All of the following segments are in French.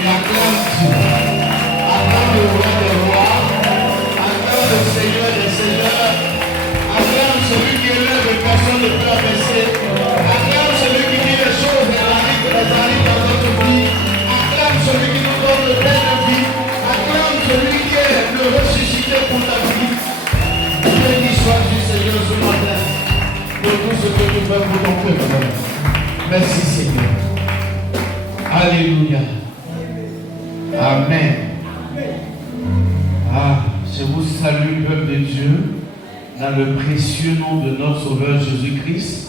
Et acclame Dieu. Acclame le roi des rois. Acclame le Seigneur des seigneurs. Acclame celui qui élève et personne ne peut abaisser. Acclame celui qui dit les choses et les arrive dans notre vie. Acclame celui qui nous donne le pain de vie. Acclame celui qui est le ressuscité pour ta vie. Béni soit du Seigneur ce matin pour tout ce que tu fais pour ton peuple. Merci Seigneur. Alléluia. Amen. Je vous salue, peuple de Dieu, dans le précieux nom de notre Sauveur Jésus-Christ.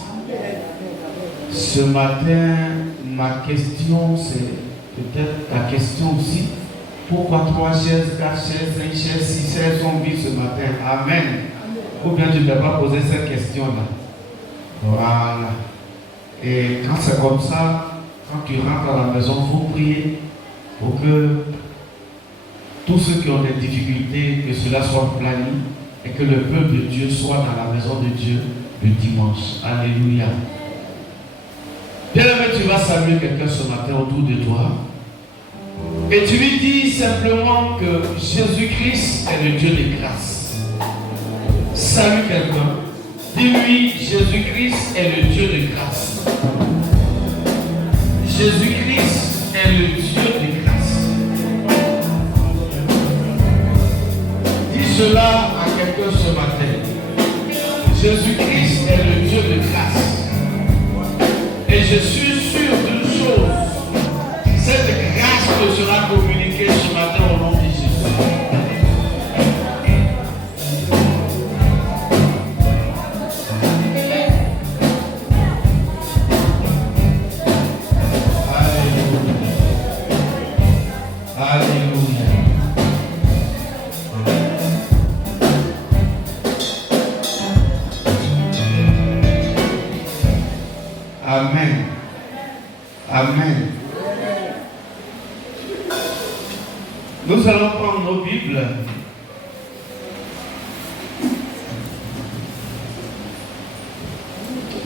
Ce matin, ma question, c'est peut-être ta question aussi. Pourquoi 3 chaises, 4 chaises, 5 chaises, 6 chaises sont vides ce matin? Amen. Ou bien tu ne t'es pas posé cette question-là. Voilà. Et quand c'est comme ça, quand tu rentres à la maison, il faut prier pour que tous ceux qui ont des difficultés, que cela soit plani et que le peuple de Dieu soit dans la maison de Dieu le dimanche. Alléluia. Bien-aimé, tu vas saluer quelqu'un ce matin autour de toi et tu lui dis simplement que Jésus-Christ est le Dieu de grâce. Salue quelqu'un. Dis-lui, Jésus-Christ est le Dieu de grâce. Jésus-Christ est le Dieu de grâce. Dis cela à quelqu'un ce matin. Jésus-Christ est le Dieu de grâce. Et je suis sûr d'une chose. Cette grâce te sera communiquée ce matin au nom de Jésus. Amen. Amen. Nous allons prendre nos Bibles.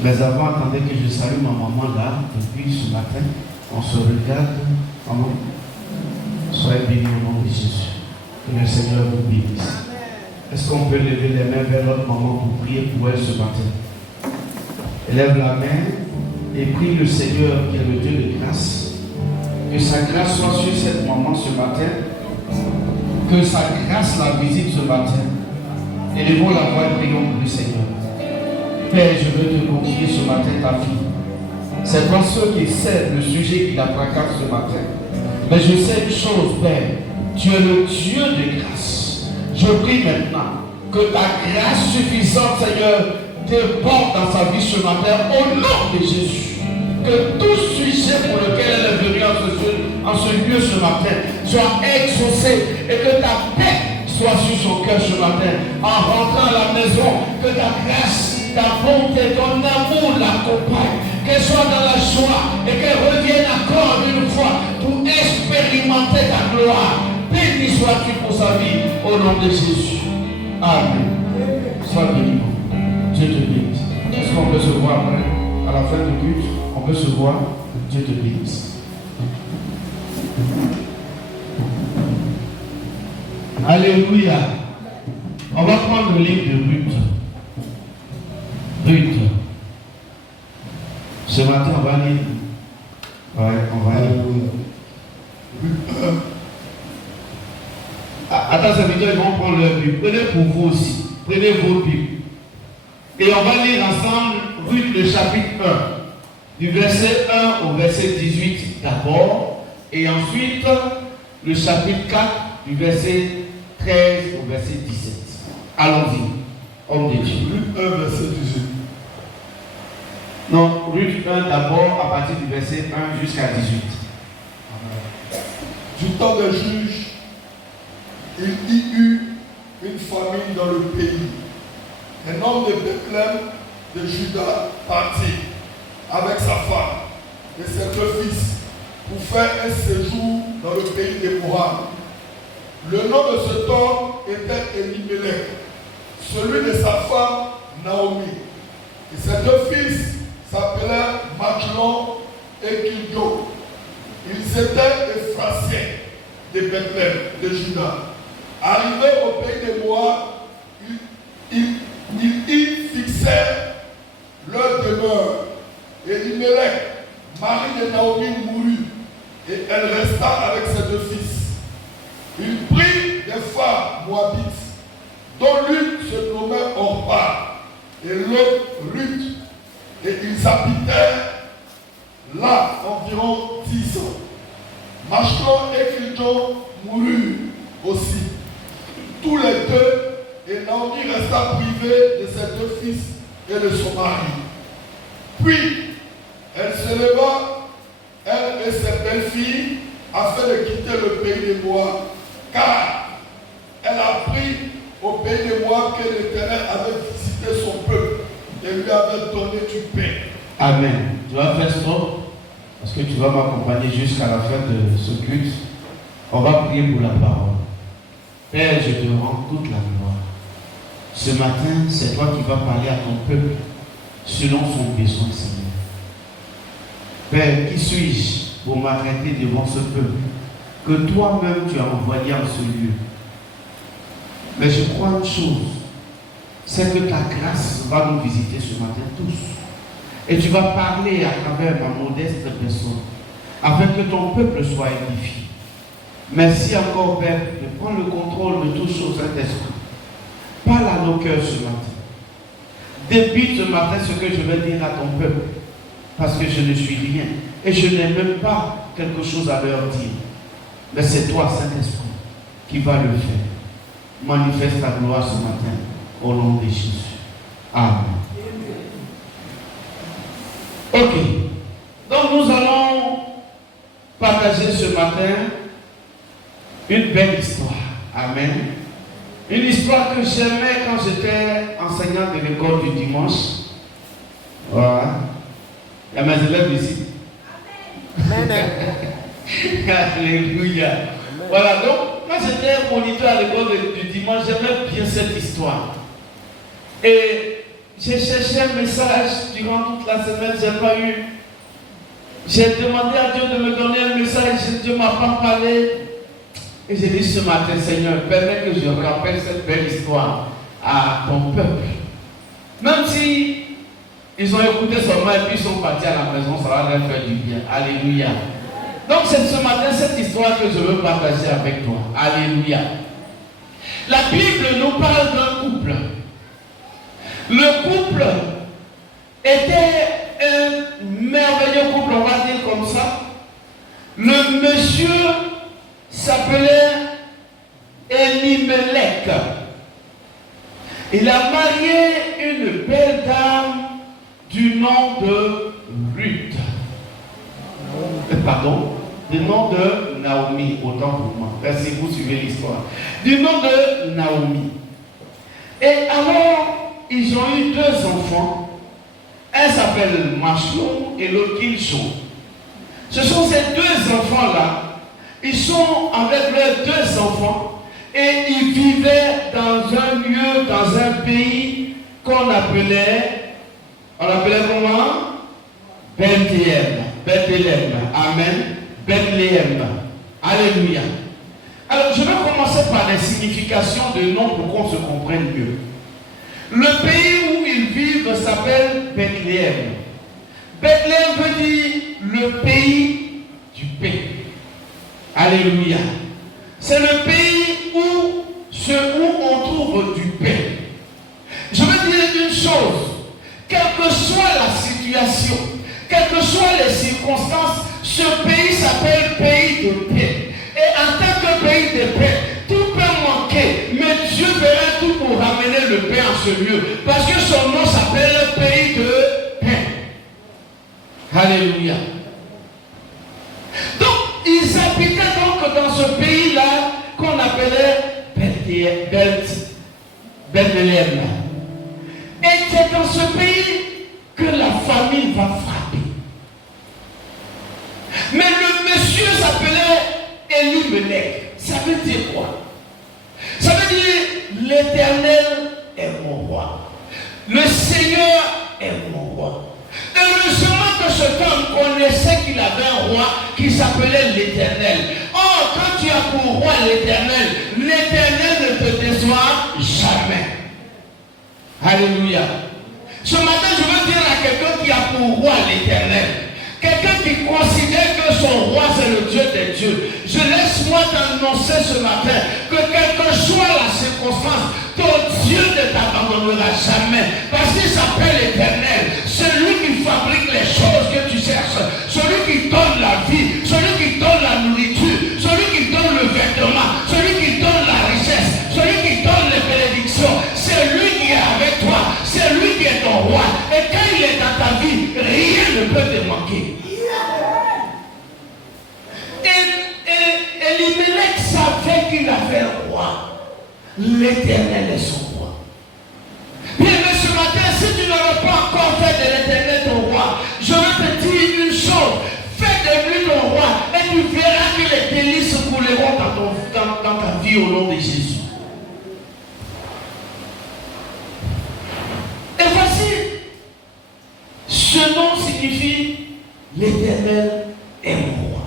Mais avant, attendez que je salue ma maman là, depuis ce matin. On se regarde. Maman, soyez bénis au nom de Jésus. Que le Seigneur vous bénisse. Est-ce qu'on peut lever les mains vers notre maman pour prier pour elle ce matin? Élève la main et prie le Seigneur qui est le Dieu de grâce. Que sa grâce soit sur cette maman ce matin. Que sa grâce la visite ce matin. Élevons la voix et prions pour le Seigneur. Père, je veux te confier ce matin ta fille. C'est toi seul qui sais le sujet qui la tracasse ce matin. Mais je sais une chose, Père. Tu es le Dieu de grâce. Je prie maintenant que ta grâce suffisante, Seigneur, déborde dans sa vie ce matin au nom de Jésus. Que tout sujet pour lequel elle est venue en ce lieu ce matin soit exaucé et que ta paix soit sur son cœur ce matin. En rentrant à la maison, que ta grâce, ta bonté, ton amour l'accompagne. Qu'elle soit dans la joie et qu'elle revienne encore une fois pour expérimenter ta gloire. Béni sois-tu pour sa vie au nom de Jésus. Amen. Sois béni. Dieu te bénisse. Est-ce qu'on peut se voir après, à la fin du culte? On peut se voir. Dieu te bénisse. Alléluia. On va prendre le livre de Ruth. Ruth. Ce matin, on va lire. Ouais, on va lire. Attends, ça veut dire qu'ils vont prendre leur Bible. Prenez pour vous aussi. Prenez vos Bibles. Et on va lire ensemble Ruth le chapitre 1. Du verset 1 au verset 18 d'abord. Et ensuite, le chapitre 4 du verset 13 au verset 17. Allons-y. Homme de Dieu. Ruth 1, verset 18. Non, Ruth 1 d'abord à partir du verset 1 jusqu'à 18. Amen. Du temps des juges, il y eut une famine dans le pays. Un homme de Bethléem de Juda partit avec sa femme et ses 2 fils pour faire un séjour dans le pays des Moab. Le nom de cet homme était Elimelech, celui de sa femme Naomi. Et ses 2 fils s'appelaient Machlon et Kildo. Ils C'était les Phraciens de Bethléem, de Juda. Arrivés au pays des Moab, ils fixèrent leur demeure. Et Elimelech, mari de Naomi, mourut. Et elle resta avec ses deux fils. Il prit des femmes moabites, dont l'une se nommait Orpa et l'autre Ruth. Et ils habitèrent là environ 10 ans. Machlon et Kiljon moururent aussi, tous les deux, et Naomi resta privée de ses deux fils et de son mari. Puis, elle se leva, elle et ses belles-filles, afin de quitter le pays des Moab, car elle apprit au pays des Moab que l'Éternel avait visité son peuple et lui avait donné du pain. Amen. Tu vas faire stop, parce que tu vas m'accompagner jusqu'à la fin de ce culte. On va prier pour la parole. Père, je te rends toute la gloire. Ce matin, c'est toi qui vas parler à ton peuple selon son besoin, Seigneur. Père, qui suis-je pour m'arrêter devant ce peuple que toi-même tu as envoyé en ce lieu? Mais je crois une chose, c'est que ta grâce va nous visiter ce matin tous. Et tu vas parler à travers ma modeste personne, afin que ton peuple soit édifié. Merci encore, Père, de prendre le contrôle de toutes choses, Saint-Esprit. Parle à nos cœurs ce matin. Débute ce matin ce que je vais dire à ton peuple, parce que je ne suis rien. Et je n'ai même pas quelque chose à leur dire. Mais c'est toi, Saint-Esprit, qui va le faire. Manifeste ta gloire ce matin, au nom de Jésus. Amen. Ok. Donc nous allons partager ce matin une belle histoire. Amen. Une histoire que j'aimais quand j'étais enseignant de l'école du dimanche. Voilà. Il y a mes élèves ici. Amen. Alléluia. Voilà, donc quand j'étais moniteur à l'école du dimanche, j'aimais bien cette histoire. Et j'ai cherché un message durant toute la semaine, je n'ai pas eu. J'ai demandé à Dieu de me donner un message, Dieu ne m'a pas parlé. Et j'ai dit ce matin, Seigneur, permets que je rappelle cette belle histoire à ton peuple. Même si ils ont écouté seulement et puis ils sont partis à la maison, ça va leur faire du bien. Alléluia. Donc c'est ce matin cette histoire que je veux partager avec toi. Alléluia. La Bible nous parle d'un couple. Le couple était un merveilleux couple, on va dire comme ça. Le monsieur s'appelait Elimelech. Il a marié une belle dame du nom de Ruth. Pardon, du nom de Naomi, autant pour moi. Si vous suivez l'histoire. Du nom de Naomi. Et alors, ils ont eu 2 enfants. Un s'appelle Machlon et l'autre Kiljon. Ce sont ces 2 enfants-là. Ils sont avec leurs 2 enfants et ils vivaient dans un lieu, dans un pays qu'on appelait comment? Bethléem. Bethléem. Amen. Bethléem. Alléluia. Alors je vais commencer par les significations de noms pour qu'on se comprenne mieux. Le pays où ils vivent s'appelle Bethléem. Bethléem veut dire le pays du pain. Alléluia. C'est le pays où on trouve du pain. Je veux dire une chose. Quelle que soit la situation, quelles que soient les circonstances, ce pays s'appelle pays de paix. Et en tant que pays de paix, tout peut manquer, mais Dieu fera tout pour ramener le pain en ce lieu. Parce que son nom s'appelle pays de paix. Alléluia. Donc, ils habitaient donc dans ce pays-là qu'on appelait Bethléem. Et c'est dans ce pays que la famine va frapper. Mais le monsieur s'appelait Elimelech. Ça veut dire quoi? Ça veut dire l'Éternel est mon roi. Le Seigneur est mon roi. Heureusement que ce cet homme connaissait qu'il avait un roi qui s'appelait l'Éternel. Or, quand tu as pour roi l'Éternel, l'Éternel ne te déçoit jamais. Alléluia. Ce matin, je veux dire à quelqu'un qui a pour roi l'Éternel, quelqu'un qui considère que son roi c'est le Dieu des dieux, je laisse-moi t'annoncer ce matin que quelle que soit la circonstance, ton Dieu ne t'abandonnera jamais, parce qu'il s'appelle l'Éternel, celui qui fabrique les choses que tu cherches, celui qui donne la vie, celui qui donne la nourriture, celui qui donne le vêtement, celui qui donne la richesse, celui qui donne les bénédictions, c'est lui qui est avec toi, c'est lui qui est ton roi, et quand il est dans ta vie, rien ne peut te manquer. Et Elimelech savait qu'il avait un roi. L'Éternel est son roi. Bien, mais ce matin, si tu n'auras pas encore fait de l'Éternel ton roi, je vais te dire une chose. Fais de lui ton roi et tu verras que les délices couleront dans ta vie au nom de Jésus. Et voici, ce nom signifie l'Éternel est mon roi.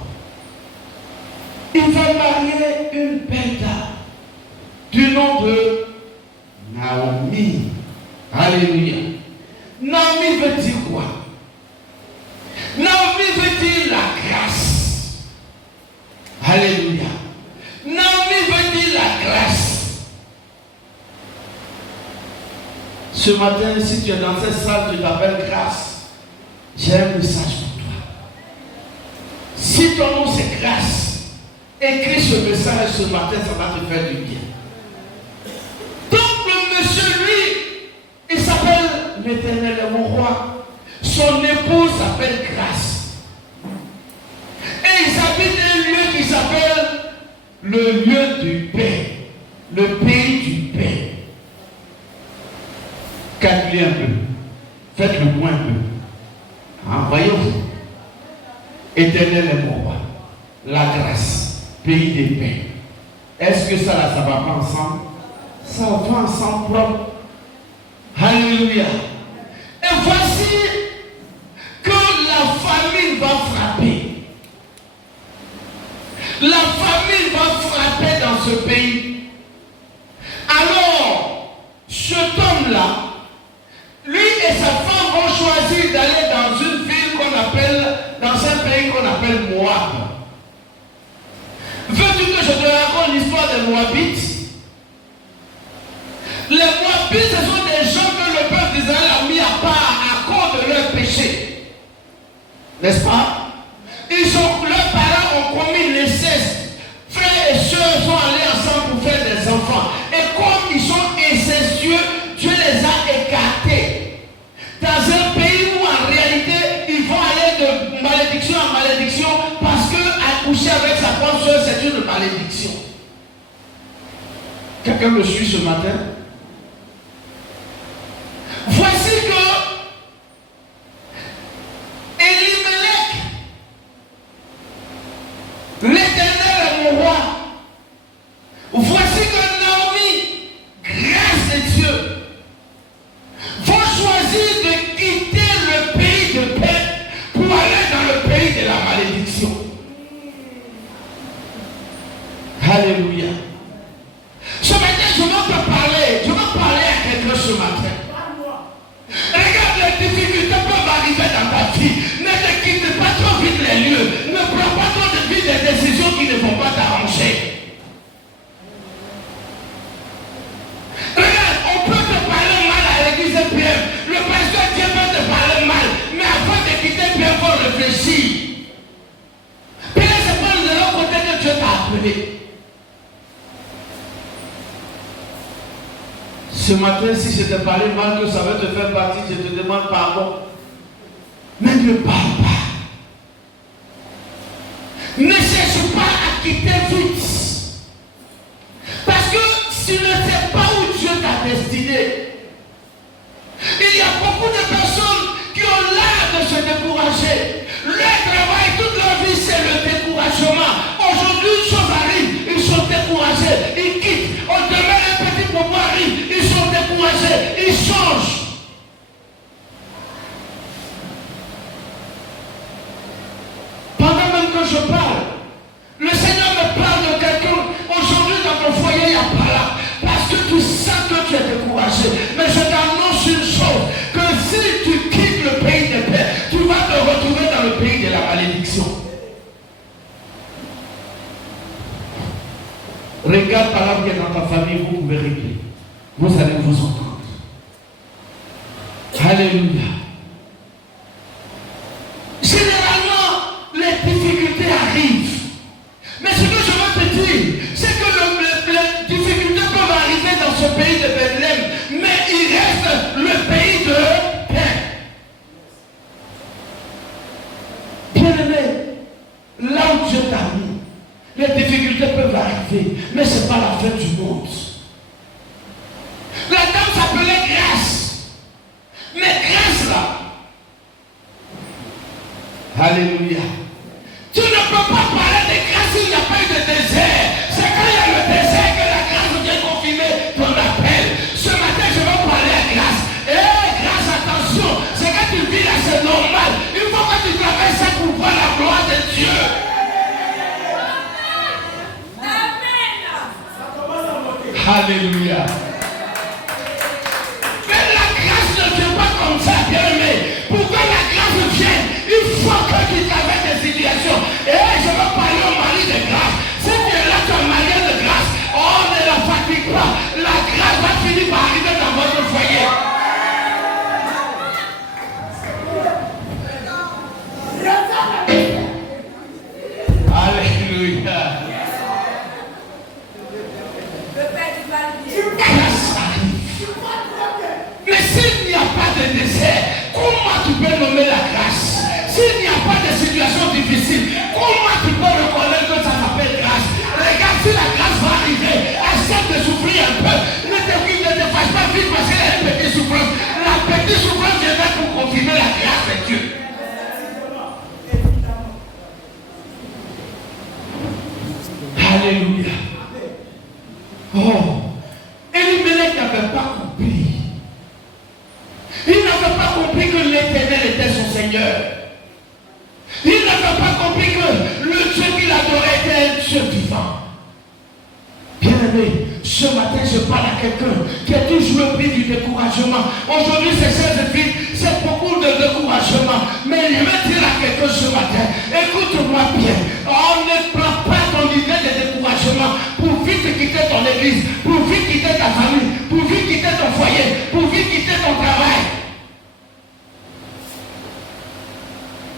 Il va marier une belle dame du nom de Naomi. Alléluia. Naomi veut dire quoi? Naomi veut dire la grâce. Alléluia. Naomi veut dire la grâce. Ce matin, si tu es dans cette salle, tu t'appelles grâce. J'ai un message pour toi. Si ton nom c'est grâce, écris ce message ce matin, ça va te faire du bien. Donc le monsieur, lui, il s'appelle l'Éternel est mon roi. Son épouse s'appelle Grâce. Et ils habitent un lieu qui s'appelle le lieu du paix. Le pays du paix. Calculez un peu. Faites le point un peu. Hein, voyez-vous. Éternel est mon roi. La grâce. Pays des paix. Est-ce que ça là, ça va pas ensemble? Ça va ensemble propre. Alléluia. Et voici que la famine va frapper. La famine va frapper dans ce pays. Alors, cet homme-là, lui et sa femme vont choisir d'aller dans une ville qu'on appelle, dans un pays qu'on appelle Moab. Veux-tu que je te raconte l'histoire des Moabites? Les Moabites, ce sont des gens que le peuple d'Israël a mis à part à cause de leur péché. N'est-ce pas? Leurs parents ont commis l'inceste. Frères et sœurs sont allés ensemble pour faire des enfants. Et comme ils sont incestueux, Dieu les a écartés. Dans un pays où en réalité, ils vont aller de malédiction en malédiction parce que accoucher avec sa propre sœur, c'est une malédiction. Quelqu'un me suit ce matin? Voici que Elimelech, l'Éternel est mon roi. Voici que Naomi, grâce de Dieu, vont choisir de quitter le pays de paix pour aller dans le pays de la malédiction. Alléluia. Ce matin, je veux te parler à quelqu'un ce matin. Regarde, les difficultés peuvent arriver dans ta vie. Ne te quitte pas trop vite les lieux. Ne prends pas trop de vite des décisions qui ne vont pas t'arranger. Regarde, on peut te parler mal à l'église PM. Le pasteur Dieu peut te parler mal. Mais avant de quitter PM, il faut réfléchir. Peut-être c'est pas de l'autre côté que Dieu t'a appelé. Ce matin, si je t'ai parlé mal, que ça va te faire partie, je te demande pardon. Mais ne parle pas. Ne cherche pas à quitter vite. Parce que si tu ne sais pas où Dieu t'a destiné, il y a beaucoup de personnes qui ont l'art de se décourager. Leur travail toute leur vie, c'est le découragement. Aujourd'hui, une chose arrive, ils sont découragés, ils quittent. On demeure un petit pouvoir arrive, ils sont découragés, ils changent. Regarde par là qui est dans ta famille, vous pouvez régler. Vous allez vous entendre. Alléluia. Généralement, les difficultés arrivent. Mais ce que je veux te dire, c'est que les difficultés peuvent arriver dans ce pays de Bethléem, mais il reste le pays de paix. Bien-aimé, là où Dieu t'a mis, les difficultés peuvent arriver, mais ce n'est pas la fin du monde. La dame s'appelait Grâce. Mais Grâce là, alléluia. Tu ne peux pas parler de grâce s'il n'y a pas eu de désert. C'est quand il y a le désert que la grâce vient confirmer ton appel. Ce matin, je vais parler à Grâce. Grâce, attention, c'est quand tu vis là, c'est normal. Il faut que tu traverses ça pour voir la gloire de Dieu. Alléluia. Mais la grâce ne vient pas comme ça, bien-aimé. Pour que la grâce vienne, il faut que tu traverses des situations. Je veux parler au mari de grâce. Si tu es là, tu es marié de grâce. Oh, ne la fatigue pas. La grâce va finir par arriver dans votre foyer. Alléluia. Grâce arrive. Mais s'il n'y a pas de désert, comment tu peux nommer la grâce? S'il n'y a pas de situation difficile, comment tu peux reconnaître que ça s'appelle grâce? Regarde, si la grâce va arriver, accepte de souffrir un peu. Ne te fâche pas vite parce qu'il y a une petite souffrance. La petite souffrance viendra pour confirmer la grâce de Dieu. Alléluia. Oh, Elimelech n'avait pas compris. Il n'avait pas compris que l'Éternel était son Seigneur. Il n'avait pas compris que le Dieu qu'il adorait était un Dieu vivant. Bien-aimé, ce matin je parle à quelqu'un qui a toujours pris du découragement. Aujourd'hui, c'est cette vie, c'est beaucoup de découragement. Mais je vais dire à quelqu'un ce matin, écoute-moi bien, on ne prend pas ton idée de découragement pour vite quitter ton église, pour vite quitter ta famille, pour vite quitter ton foyer, pour vite quitter ton travail.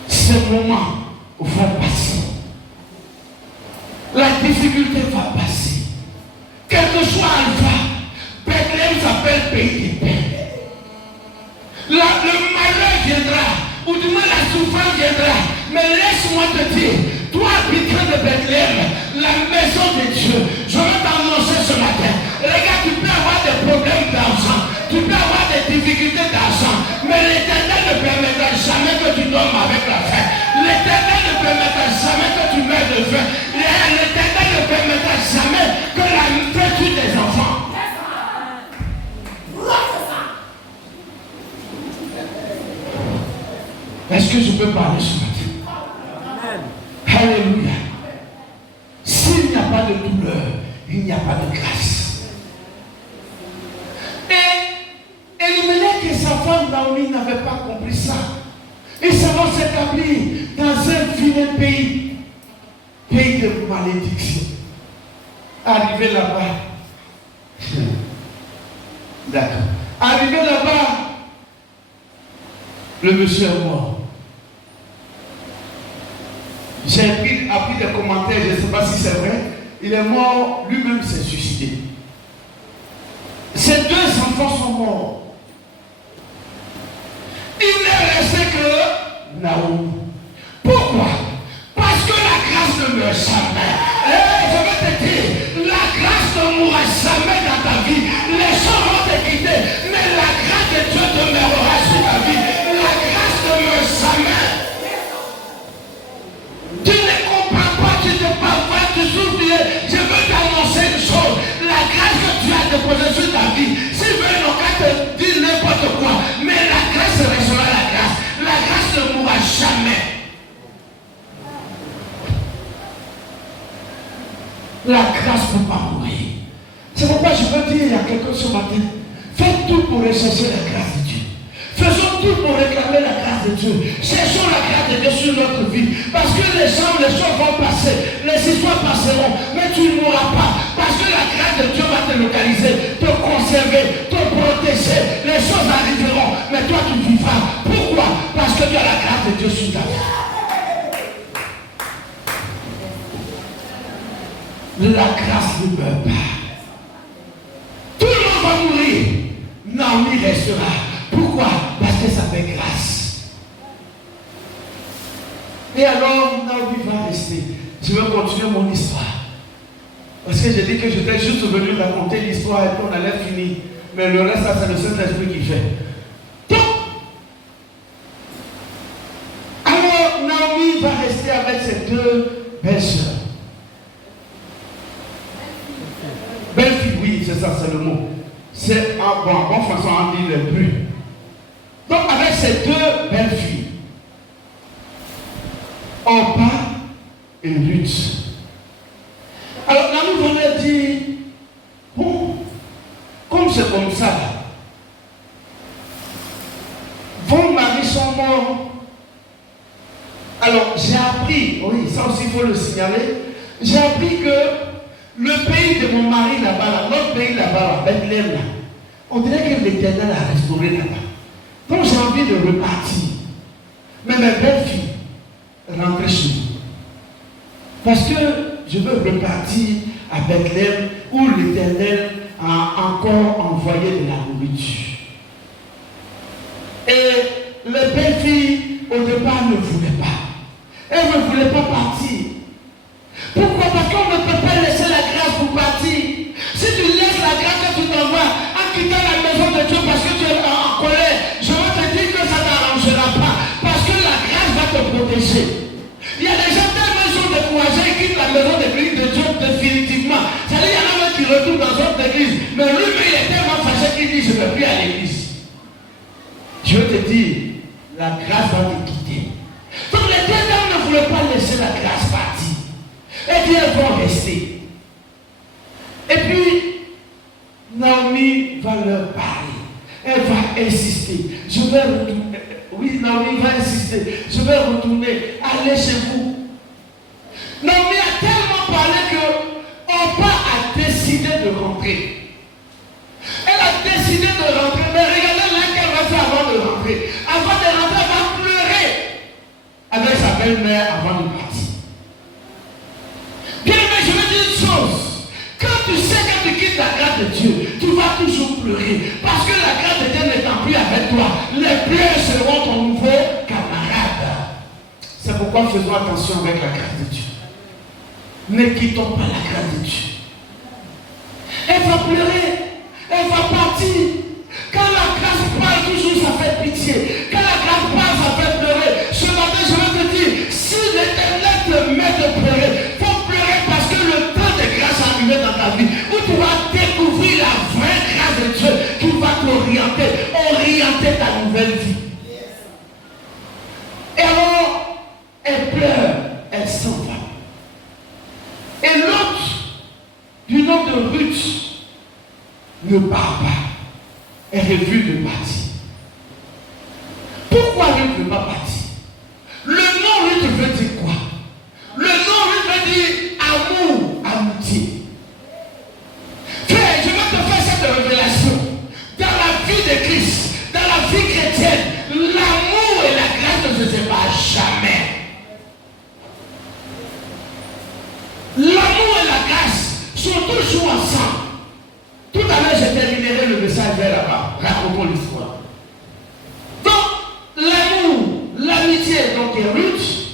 Ce moment va passer. La difficulté va passer. Quel que soit Alpha, Bethléem s'appelle pays de paix. Le malheur viendra, ou du moins la souffrance viendra. Mais laisse-moi te dire, toi habitant de Bethléem, la maison de Dieu, je vais t'annoncer ce matin. Regarde, tu peux avoir des problèmes d'argent, tu peux avoir des difficultés d'argent, mais l'Éternel ne permettra jamais que tu dormes avec la faim. L'Éternel ne permettra jamais que tu meurs de faim. L'Éternel ne permettra jamais que la faim tue tes enfants. Est-ce que je peux parler ce matin? Alléluia. S'il n'y a pas de douleur, il n'y a pas de grâce. Et Elimelech et sa femme Naomi n'avaient pas compris ça. Ils vont s'établir dans un vilain pays, pays de malédiction. Arrivé là-bas, d'accord. Arrivé là-bas, le monsieur est mort. J'ai appris des commentaires, je ne sais pas si c'est vrai. Il est mort, lui-même s'est suicidé. Ses deux enfants sont morts. Il n'est resté que Naomi. Pourquoi? Parce que la grâce ne meurt jamais. Je vais te dire, la grâce ne mourra jamais dans ta vie. Les gens vont te quitter, mais la grâce de Dieu demeurera sur ta vie. La grâce ne meurt jamais. Tu ne comprends pas, tu te parles, tu souffres. Je veux t'annoncer une chose. La grâce que tu as déposée sur ta vie, s'ils veulent n'ont qu'à te dire n'importe quoi, mais la grâce restera la grâce. La grâce ne mourra jamais. La grâce ne peut pas mourir. C'est pourquoi je veux dire à quelqu'un ce matin, faites tout pour rechercher la grâce de Dieu. Faisons tout pour réclamer la grâce de Dieu. Cherchons la grâce de Dieu sur notre vie. Parce que les choses vont passer. Les histoires passeront. Mais tu ne mourras pas. Parce que localiser, te conserver, te protéger. Les choses arriveront, mais toi tu vivras. Pourquoi? Parce que tu as la grâce de Dieu sur ta vie. La grâce ne meurt pas. Tout le monde va mourir. Naomi restera. Pourquoi? Parce que ça fait grâce. Et alors, Naomi va rester. Je vais continuer mon histoire. Parce que j'ai dit que j'étais juste venu raconter l'histoire et qu'on allait finir. Mais le reste, ça, c'est le Saint-Esprit qui fait. Donc, alors, Naomi va rester avec ses deux belles-sœurs. Belle-fille, oui, c'est ça, c'est le mot. C'est en bon français, on dit les plus. Donc, avec ces deux belles-filles, Orpa et Ruth. Alors, Naomi venait dire, bon, comme c'est comme ça, vos maris sont morts. Alors, j'ai appris, oui, ça aussi il faut le signaler, j'ai appris que le pays de mon mari là-bas, notre pays là-bas, Bethléem, là, on dirait que l'Éternel a restauré là-bas. Donc j'ai envie de repartir. Mais mes belles filles, rentrez chez vous. Parce que je veux repartir à Bethléem où l'Éternel a encore envoyé de la nourriture. Et les belles filles, au départ, ne voulaient pas. Elles ne voulaient pas partir. Pourquoi? Parce qu'on ne peut pas laisser la grâce pour partir. Si tu laisses la grâce que tu t'en vas en quittant la maison de Dieu parce que tu es en colère, je vais te dire que ça ne t'arrangera pas. Parce que la grâce va te protéger. Il y a des gens tellement ils sont découragés et quittent la maison d'église de Dieu définitivement. C'est-à-dire, il y en a même qui retournent dans notre église. Mais lui, il est tellement fâché qu'il dit, je ne vais plus à l'église. Je veux te dire, la grâce va te quitter. Donc les deux dames ne voulaient pas laisser la grâce partir. Et puis elles vont rester. Et puis, Naomi va leur parler. Elle va insister. Je vais retourner. Oui, Naomi va insister. Je vais retourner. Allez chez vous. Naomi a tellement parlé que Orpa a décidé de rentrer. Elle a décidé de rentrer. Mais regardez là qu'elle va faire avant de rentrer. Avant de rentrer, elle va pleurer avec sa belle-mère avant de partir. Bien aimé, je vais dire une chose. Quand tu sais que tu quittes la grâce de Dieu, tu vas toujours pleurer. Parce que la grâce de Dieu n'étant plus avec toi, les pleurs seront ton nouveau camarade. C'est pourquoi faisons attention avec la grâce de Dieu. Ne quittons pas la grâce de Dieu. Elle va pleurer. Elle va partir. Quand la grâce parle, toujours ça fait pitié. Quand la grâce parle, ça fait pleurer. Ce matin, je vais te dire, si l'Éternel te met de pleurer, il faut pleurer parce que le temps de grâce est arrivé dans ta vie, où tu vas découvrir la vraie grâce de Dieu qui va orienter ta nouvelle vie. Et alors, elle pleure, elle s'en va. Et l'autre, du nom de Ruth, ne part pas. Elle refuse de partir. Pourquoi Ruth ne veut pas partir? Le nom Ruth veut dire quoi? Le nom Ruth veut dire amour, amitié. Frère, je vais te faire cette révélation. Dans la vie de Christ, dans la vie chrétienne, l'amour et la grâce ne se séparent jamais. L'amour et la grâce sont toujours ensemble. Tout à l'heure, j'ai terminé le message vers là-bas. Racontons l'histoire. Donc, l'amour, l'amitié, donc est Ruth,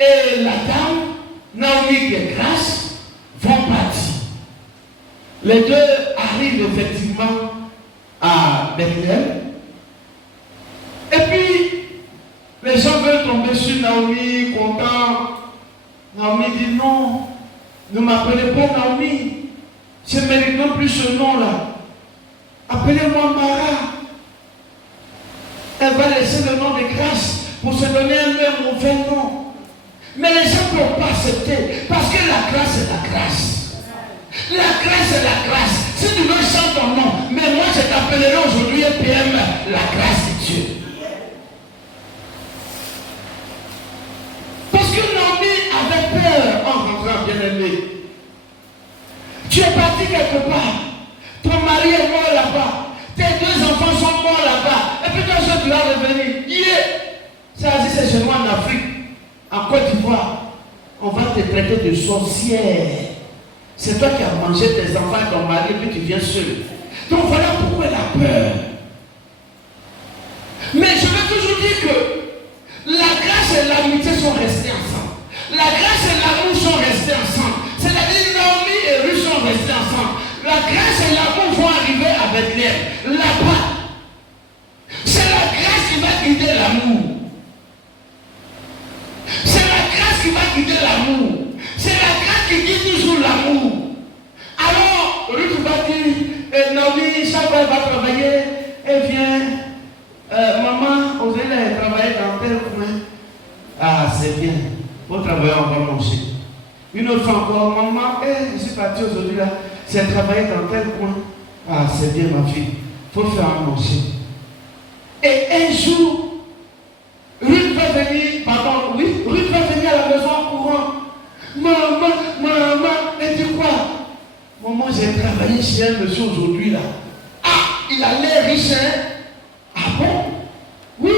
et la dame, Naomi qui est grâce, vont partir. Les deux arrivent effectivement à Bethléem. Et puis, les gens veulent tomber sur Naomi, contents. Naomi dit non, ne m'appelez pas Naomi. Je ne mérite non plus ce nom-là. Appelez-moi Mara. Elle va laisser le nom de grâce pour se donner un mauvais nom. Mais les gens ne peuvent pas accepter parce que la grâce est la grâce. La grâce est la grâce. Si tu veux changer ton nom, mais moi je t'appellerai aujourd'hui EPM, la grâce de Dieu. Parce que Naomi avait peur en rentrant bien-aimé. Tu es parti quelque part. mari est mort là-bas. Tes 2 enfants sont morts là-bas. Et puis toi, tu vas revenir. Ça, c'est chez moi en Afrique, en Côte d'Ivoire. On va te traiter de sorcière. C'est toi qui as mangé tes enfants et ton mari, et puis tu viens seul. Donc voilà pourquoi elle a peur. Mais je veux toujours dire que la grâce et l'amitié sont restés ensemble. La grâce et l'amour sont restés ensemble. C'est-à-dire Naomi et Ruth sont restés ensemble. La grâce et l'amour vont arriver à Bethléem. Là-bas. C'est la grâce qui va guider l'amour. C'est la grâce qui va guider l'amour. C'est la grâce qui guide toujours l'amour. Alors, Ruth va dire, Naomi, chaque fois elle va travailler, elle vient, maman, vous allez travailler dans tel coin. Ah, c'est bien. Pour travailler, on va manger. Une autre fois encore, maman, je suis partie aujourd'hui là, c'est travailler dans tel coin. Ah, c'est bien ma fille. Il faut faire à manger. Et un jour, Ruth va venir à la maison en courant. Maman, elle dit quoi? Maman, j'ai travaillé chez un monsieur aujourd'hui là. Ah, il a l'air riche, hein? Ah bon? Oui.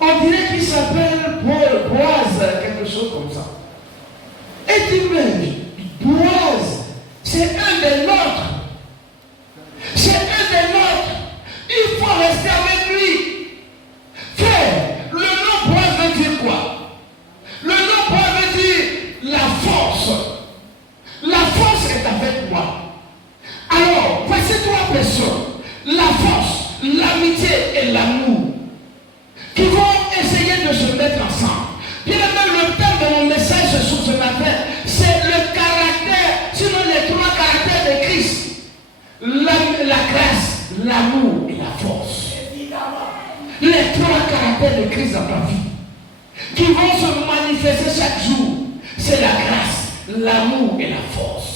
On dirait qu'il s'appelle Boaz, quelque chose comme ça. Et dit, mais Boaz, c'est un des nôtres. C'est un des nôtres. Il faut rester avec lui. Frère, le nom Boaz veut dire quoi? Le nom Boaz veut dire la force. La force est avec moi. Alors, voici 3 personnes. La force, l'amitié et l'amour qui vont essayer de se mettre ensemble. Bien même le thème de mon message ce matin, c'est le caractère, sinon les 3 caractères de Christ. La grâce, l'amour et la force. Les 3 caractères de Christ dans ta vie qui vont se manifester chaque jour. C'est la grâce, l'amour et la force.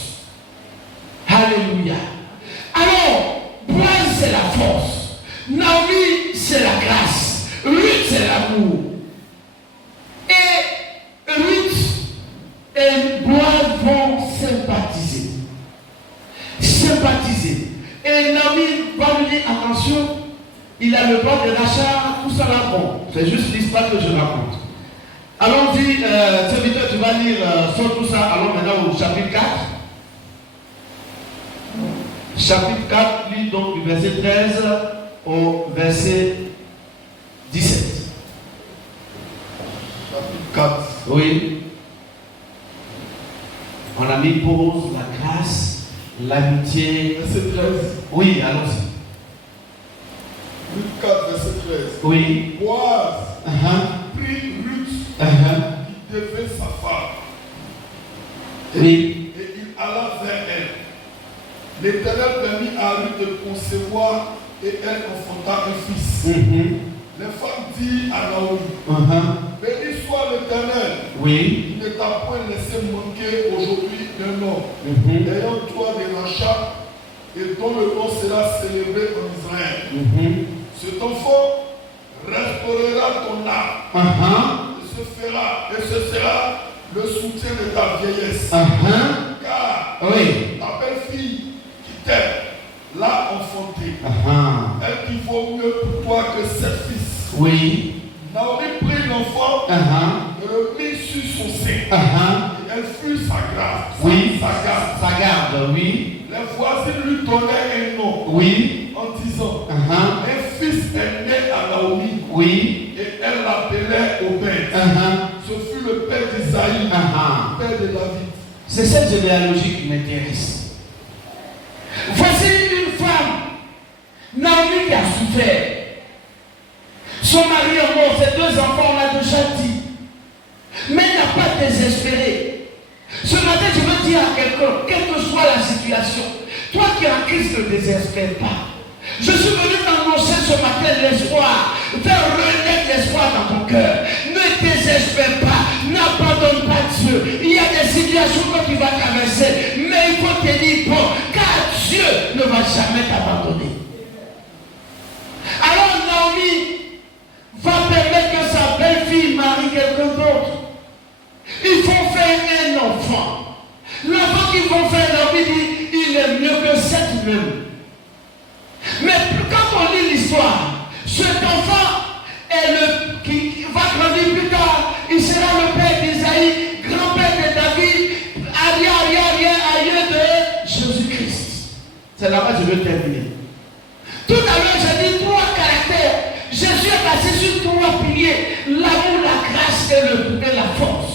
Alléluia. Alors, Boaz c'est la force. Naomi c'est la grâce. Ruth c'est l'amour. Et Ruth et Boaz vont sympathiser. Sympathiser. Et Naomi va lui dire attention, il a le plan de rachat, tout ça là bon. C'est juste l'histoire que je raconte. Allons-y, serviteur, tu vas lire sur tout ça. Allons maintenant au chapitre 4. Chapitre 4, lis donc du verset 13 au verset 17. Chapitre 4. Oui. On a mis pause, la grâce, l'amitié. Verset 13. Oui, allons-y. Luc 4, verset 13. Oui. Boaz prit Ruth, qui devait sa femme. Oui. Et il alla vers elle. L'Éternel permit à Ruth de concevoir et elle enfanta un fils. Les femmes dirent à Naomi, béni soit l'Éternel, oui, qui ne t'a point laissé manquer aujourd'hui d'un homme, ayant toi des rachats et dont le nom sera célébré en Israël. Cet enfant restaurera ton âme et ce sera le soutien de ta vieillesse. Car ta belle-fille qui t'aime l'a enfanté. Elle qui vaut mieux pour toi que 7 fils. Oui. Naomi prit l'enfant et le mit sur son sein. Et elle fut sa grâce. Oui. Sa garde, oui. Les voisines lui donnaient un nom. Oui. En disant, un fils est né à Naomi. Oui. Et elle l'appelait Obed. Ce fut le père d'Isaïe, père de David. C'est cette généalogie qui m'intéresse. Voici une femme, Naomi, qui a souffert. Son mari est mort, ses 2 enfants, on l'a déjà dit. Mais elle n'a pas désespéré. Ce matin, je veux dire à quelqu'un, quelle que soit la situation, toi qui es en Christ, ne désespère pas. Je suis venu t'annoncer ce matin l'espoir, faire renaître l'espoir dans ton cœur. Ne désespère pas, n'abandonne pas Dieu. Il y a des situations que tu vas traverser, mais il faut te dire bon, car Dieu ne va jamais t'abandonner. Alors Naomi va permettre que sa belle-fille marie quelqu'un d'autre. Ils vont faire un enfant. L'enfant qu'ils vont faire, Naomi dit, il est mieux que 7 même. Cet enfant qui va grandir plus tard, il sera le père d'Isaïe, grand-père de David, arrière de Jésus-Christ. C'est là-bas que je veux terminer. Tout à l'heure, j'ai dit 3 caractères. Jésus est passé sur 3 piliers: l'amour, la grâce et la force.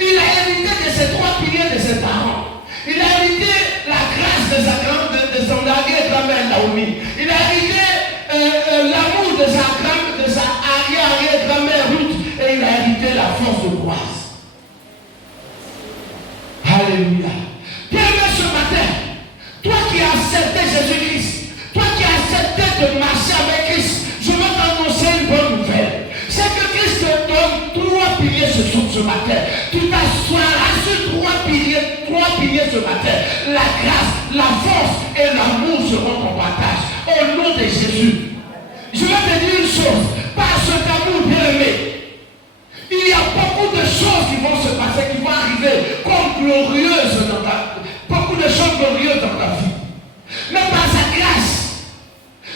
Il a hérité de ces 3 piliers de ses parents. Il a hérité la grâce de son arrière-grand-mère Naomi. Il a hérité l'amour de sa arrière-grand-mère Ruth. Et il a hérité la force de Boaz. Alléluia. Bien-aimé, ce matin, toi qui as accepté Jésus-Christ, toi qui as accepté de marcher avec Christ, je veux t'annoncer une bonne nouvelle. C'est que Christ te donne 3 piliers ce matin. Tu t'assoiras sur 3 piliers ce matin. La grâce, la force et l'amour seront ton partage. Au nom de Jésus. Je vais te dire une chose. Par cet amour bien-aimé, il y a beaucoup de choses qui vont se passer, qui vont arriver comme glorieuses dans beaucoup de choses glorieuses dans ta vie. Mais par sa grâce,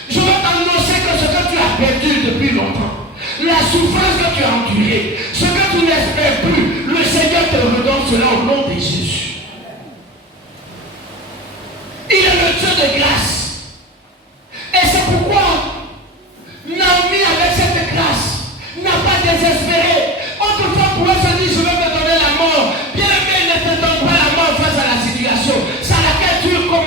je vais t'annoncer que ce que tu as perdu depuis longtemps, la souffrance que tu as endurée, ce que tu n'espères plus, le Seigneur te redonne cela au nom de Jésus. Il est le Dieu de grâce. Et c'est pourquoi Naomi, avec cette grâce, n'a pas désespéré. Autrefois, pour elle se dire, je vais me donner la mort. Bien aimé, ne te donne pas la mort face à la situation. Ça la fait dur comment.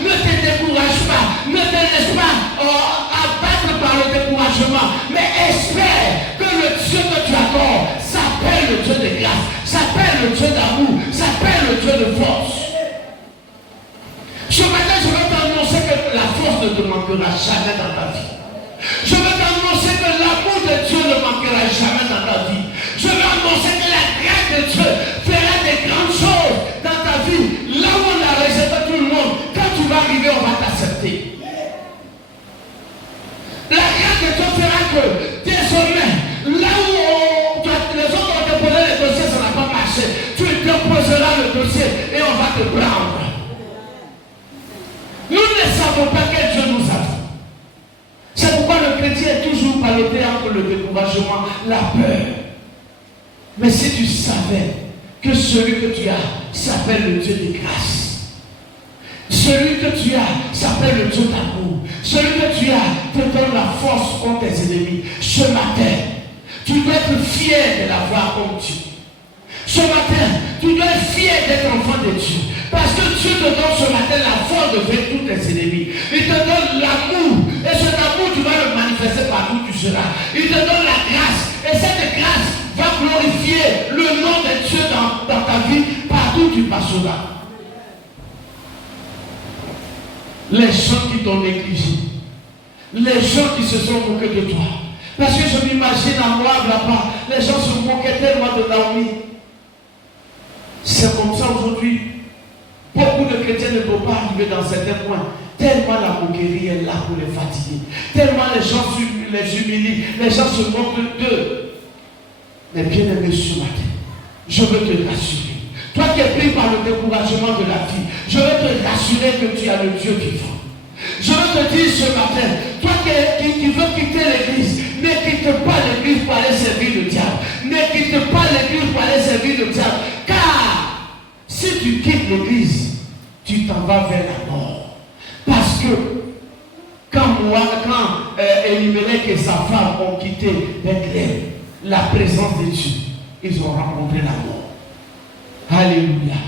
Ne te décourage pas. Ne te laisse pas abattre par le découragement. Mais espère que le Dieu que tu adores s'appelle le Dieu de grâce, s'appelle le Dieu d'amour, s'appelle le Dieu de force. Ce matin, je vais t'annoncer que la force ne te manquera jamais dans ta vie. Je veux t'annoncer que l'amour de Dieu ne manquera jamais dans ta vie. Je veux annoncer que la grâce de Dieu fera des grandes choses dans ta vie. Là où on a rejeté tout le monde, quand tu vas arriver, on va t'accepter. La grâce de Dieu fera que désormais, là où les autres ont déposé le dossier, ça n'a pas marché. Tu déposeras le dossier et on va te prendre. Nous ne savons pas quel Dieu nous a. C'est pourquoi le chrétien est toujours ballotté entre le découragement, la peur. Mais si tu savais que celui que tu as s'appelle le Dieu de grâce, celui que tu as s'appelle le Dieu d'amour, celui que tu as te donne la force contre tes ennemis, ce matin, tu dois être fier de l'avoir comme Dieu. Ce matin, tu dois être fier d'être enfant de Dieu. Parce que Dieu te donne ce matin la force de vaincre tous tes ennemis. Il te donne l'amour. Et cet amour, tu vas le manifester partout où tu seras. Il te donne la grâce. Et cette grâce va glorifier le nom de Dieu dans ta vie partout où tu passeras. Les gens qui t'ont négligé. Les gens qui se sont moqués de toi. Parce que je m'imagine à moi là-bas, les gens se moquaient tellement de Naomi. C'est comme ça aujourd'hui. Beaucoup de chrétiens ne peuvent pas arriver dans certains points. Tellement la moquerie est là pour les fatiguer. Tellement les gens les humilient. Les gens se moquent d'eux. Mais bien aimé ce matin, je veux te rassurer. Toi qui es pris par le découragement de la vie, je veux te rassurer que tu as le Dieu vivant. Je veux te dire ce matin, toi qui veux quitter l'église, ne quitte pas l'église pour aller servir le diable. Ne quitte pas l'église pour aller servir le diable. Car si tu quittes l'église, tu t'en vas vers la mort. Parce que quand Elimelech et sa femme ont quitté Bethléem, la présence de Dieu, ils ont rencontré la mort. Alléluia.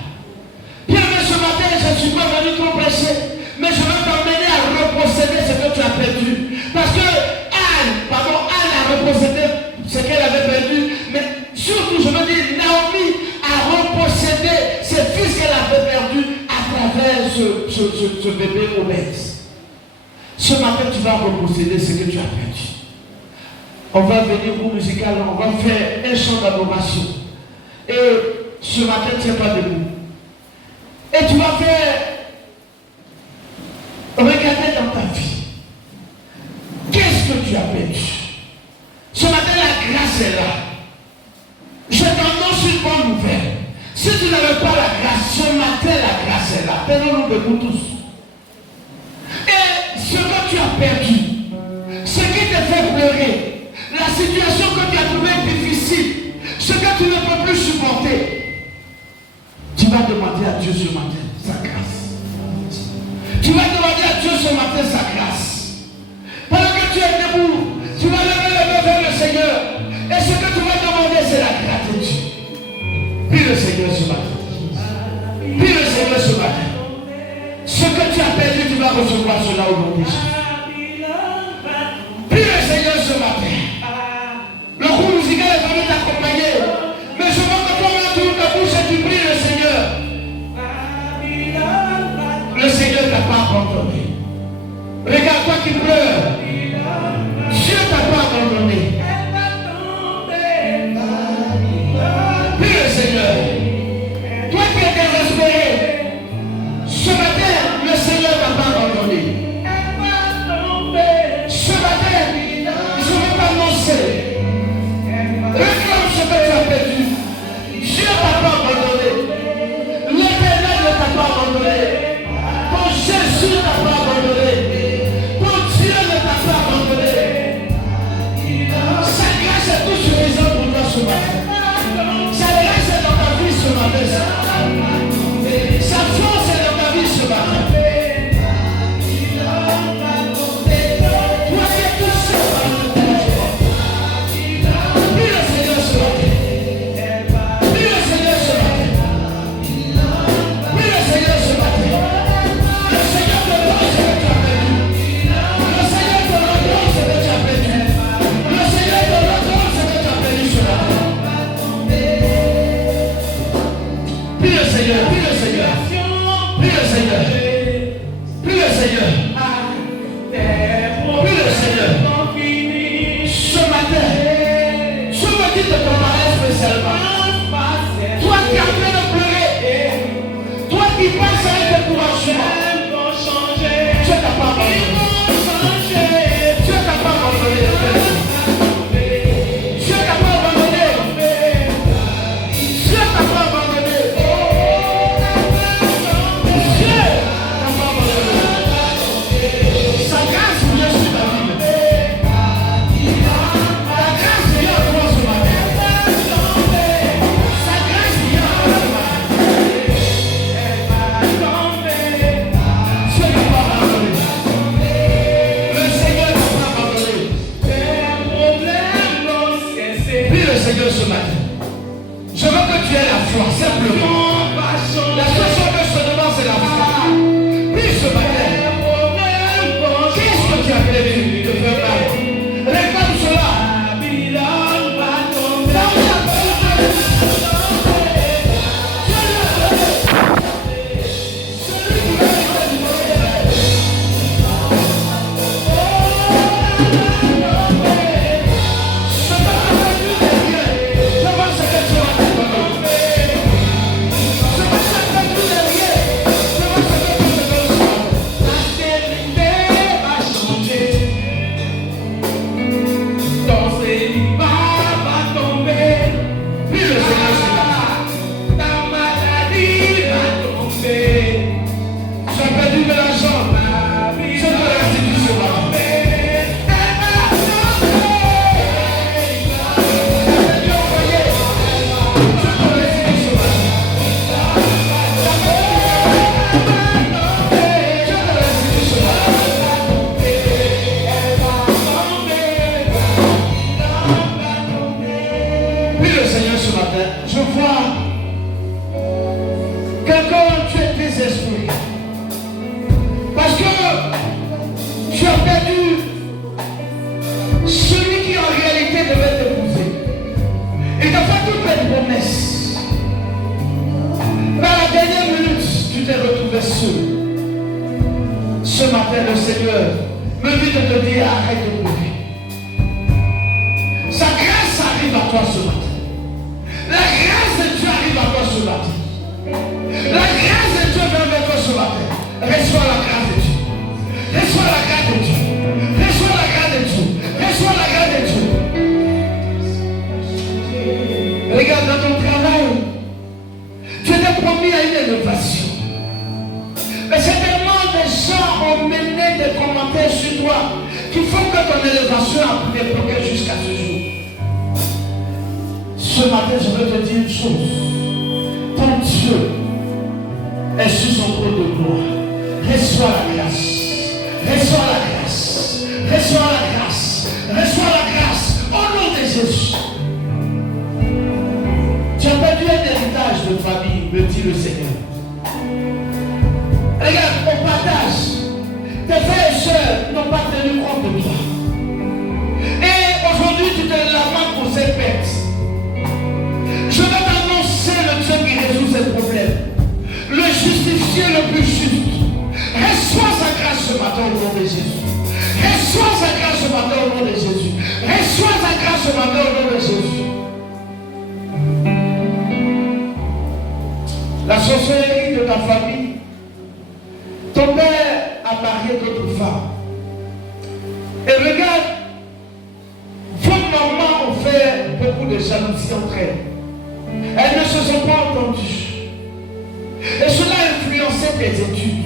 Bien, mais ce matin, je ne suis pas venu trop prêcher, mais je veux t'emmener à reposséder ce que tu as perdu. Parce que Anne a repossédé ce qu'elle avait perdu, mais surtout, je veux dire, Naomi a repossédé ses fils qu'elle avait perdus à travers ce bébé obèse. Ce matin, tu vas reposséder ce que tu as perdu. On va venir au musical, on va faire un chant d'adoration. Et ce matin, tu n'es pas debout. Et tu vas faire regarder dans ta vie. Qu'est-ce que tu as perdu? Ce matin, la grâce est là. Je t'annonce une bonne nouvelle. Si tu n'avais pas la grâce, ce matin, la grâce est là. Tenons-nous debout tous. Et ce que tu as perdu, ce qui pleurer, la situation que tu as trouvée difficile, ce que tu ne peux plus supporter, tu vas demander à Dieu ce matin sa grâce. Tu vas demander à Dieu ce matin sa grâce. Pendant que tu es debout, tu vas lever les mains vers le Seigneur. Et ce que tu vas demander, c'est la gratitude. Prie le Seigneur ce matin. Prie le Seigneur ce matin. Ce que tu as perdu, tu vas recevoir cela au nom de Jésus. Prie le Seigneur ce matin. Le groupe musical est venu t'accompagner. Mais je veux que toi, tu ouvres ta bouche et tu pries le Seigneur. Le Seigneur ne t'a pas abandonné. Regarde toi qui pleures. Dieu ne t'a pas abandonné. Prie le Seigneur. Toi qui es désespéré, ce matin, le Seigneur ne t'a pas abandonné. Ce matin, je veux t'annoncer. Réclame ce que tu as perdu. Dieu ne t'a pas abandonné. L'Éternel ne t'a pas abandonné. Ton Jésus ne t'a pas abandonné. Ton Dieu ne t'a pas abandonné. Sa grâce est tout suffisante pour toi ce matin. Sa grâce est dans ta vie ce matin. Sa force est dans ta vie ce matin. Toi qui es tout seul par le Dieu. Prie le Seigneur ce matin. Prie le Seigneur ce matin. Prie le Seigneur ce matin. Le Seigneur te donne ce que tu as perdu. Le Seigneur te redonne ce que tu as perdu. Le Seigneur te redonne ce que tu as perdu ce matin. Prie le Seigneur, prie le Seigneur. Prie le Seigneur. Prie le Seigneur. Prie le Seigneur. Ce matin, je me dis de ton mari spécialement. Toi qui as fait de pleurer, toi qui penses à un découragement, Dieu t'a pas abandonné. Dieu t'a pas abandonné. Dieu t'a pas abandonné. Dieu t'a pas abandonné. Dieu t'a pas abandonné. Sa grâce vient sur ta vie. Ta grâce vient à toi ce matin. Sa grâce vient à toi ce matin. Dieu t'a pas abandonné. Le Seigneur t'a pas abandonné. Prie le Seigneur ce matin. Je veux que tu aies la foi, simplement. La seule chose que je te demande, c'est la foi. Prie ce matin. Qu'est-ce que tu as perdu de faire mal? Réclame cela. Je vois quelqu'un, tu es désespéré. Parce que tu as perdu celui qui en réalité devait t'épouser. Il t'a fait toutes les promesses. Mais à la dernière minute, tu t'es retrouvé seul. Ce matin, le Seigneur me dit de te dire arrête de pleurer. Sa grâce arrive à toi ce matin. La grâce de Dieu arrive à toi ce matin. La grâce de Dieu vient vers toi ce matin. Reçois la grâce de Dieu. Reçois la grâce de Dieu. Reçois la grâce de Dieu. Reçois la grâce de Dieu. Regarde dans ton travail. Tu t'es promis à une élévation. Mais c'est tellement des gens ont mené des commentaires sur toi qui font que ton élévation a pu m'époquer jusqu'à ce jour. Ce matin, je veux te dire une chose. Ton Dieu est sur son trône de gloire. Reçois la grâce. Reçois la grâce. Reçois la grâce. Reçois la grâce. Au nom de Jésus. Tu as perdu un héritage de famille, me dit le Seigneur. Regarde, on partage. Tes frères et sœurs n'ont pas tenu compte de toi. Et aujourd'hui, tu te lamentes pour cette bête. Je vais t'annoncer le Dieu qui résout ces problèmes. Le justifié le plus juste. Reçois sa grâce ce matin au nom de Jésus. Reçois sa grâce ce matin au nom de Jésus. Reçois sa grâce ce matin au nom de Jésus. La sorcellerie de ta famille. Ton père a marié d'autres femmes. Et regarde, vos mamans ont fait beaucoup de jalousie entre elles. Elles ne se sont pas entendues. Et cela a influencé tes études.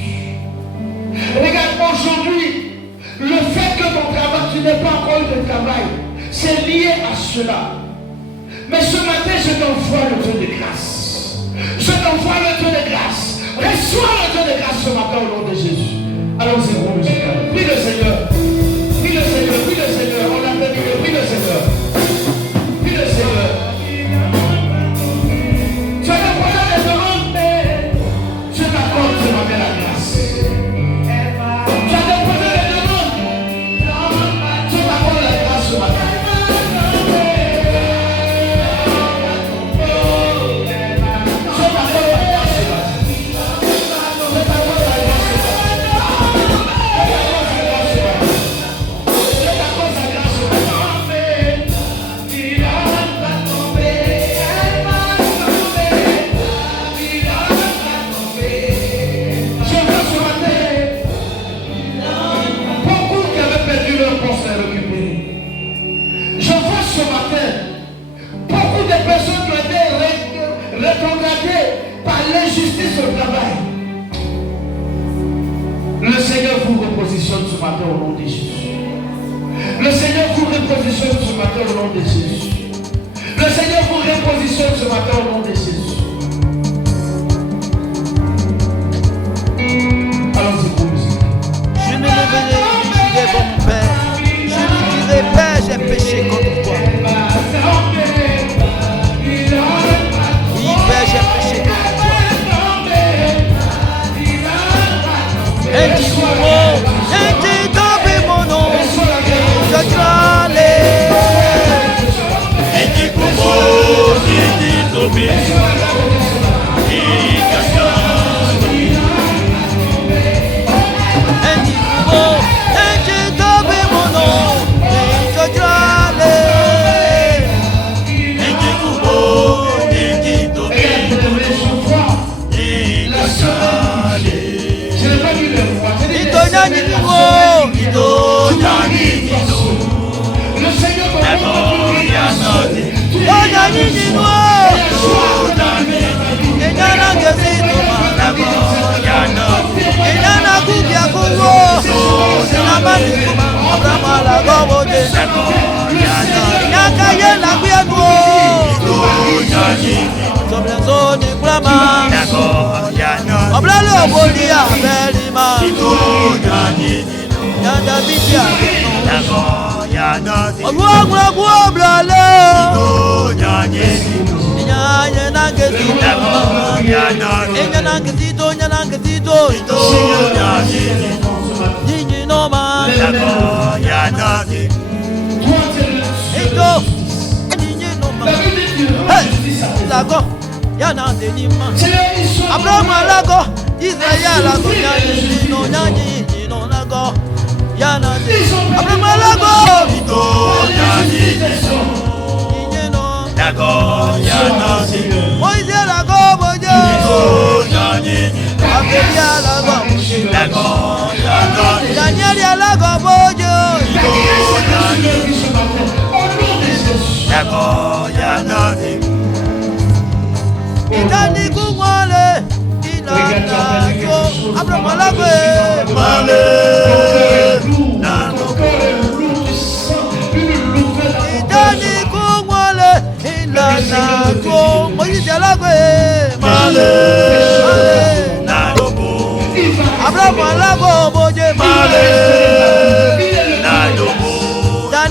Regarde, aujourd'hui, le fait que ton travail, tu n'aies pas encore eu de travail, c'est lié à cela. Mais ce matin, je t'envoie le Dieu de grâce. Je t'envoie le Dieu de grâce. Reçois le Dieu de grâce ce matin au nom de Jésus. Allons-y, gros musical. Prie le Seigneur. Prie le Seigneur. Prie le Seigneur. On a terminé. Prie le Seigneur. Prie le Seigneur. Tu as déposé les demandes. Je t'accorde ce matin la grâce. Tu as déposé les demandes. Je t'accorde la grâce ce matin. Par l'injustice au travail. Le Seigneur vous repositionne ce matin au nom de Jésus. Le Seigneur vous repositionne ce matin au nom de Jésus. Le Seigneur vous repositionne ce matin au nom de Jésus. Allons-y pour musique. Je me lèverai, je dirai bon mon Père. Je lui dirai Père, j'ai péché contre toi. Oui Père, j'ai péché contre toi. Et dis mon nom, et dis tomber mon nom, je trale. Et dis mon nom, et dis tomber, et cascade. Et dis mon nom, et dis tomber mon nom, je trale. Et dis mon nom, et dis tomber, et cascade. Je n'ai pas dit le roi. Le Seigneur Abraham alago, Israël alago, Yanni no Yanni no lago, Yana. Abraham alago, Yanni no lago, Yana. Moïse alago, Moïse, Yanni. Abel alago, lago, Yana. Daniel alago, Moïse, Yanni. Lago, Yana. Idani kumwale, ilana yo, Abraham alago, ton cœur est lourd,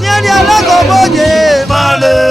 Daniel alákọ̀ọ́bọ̀dé. Malé.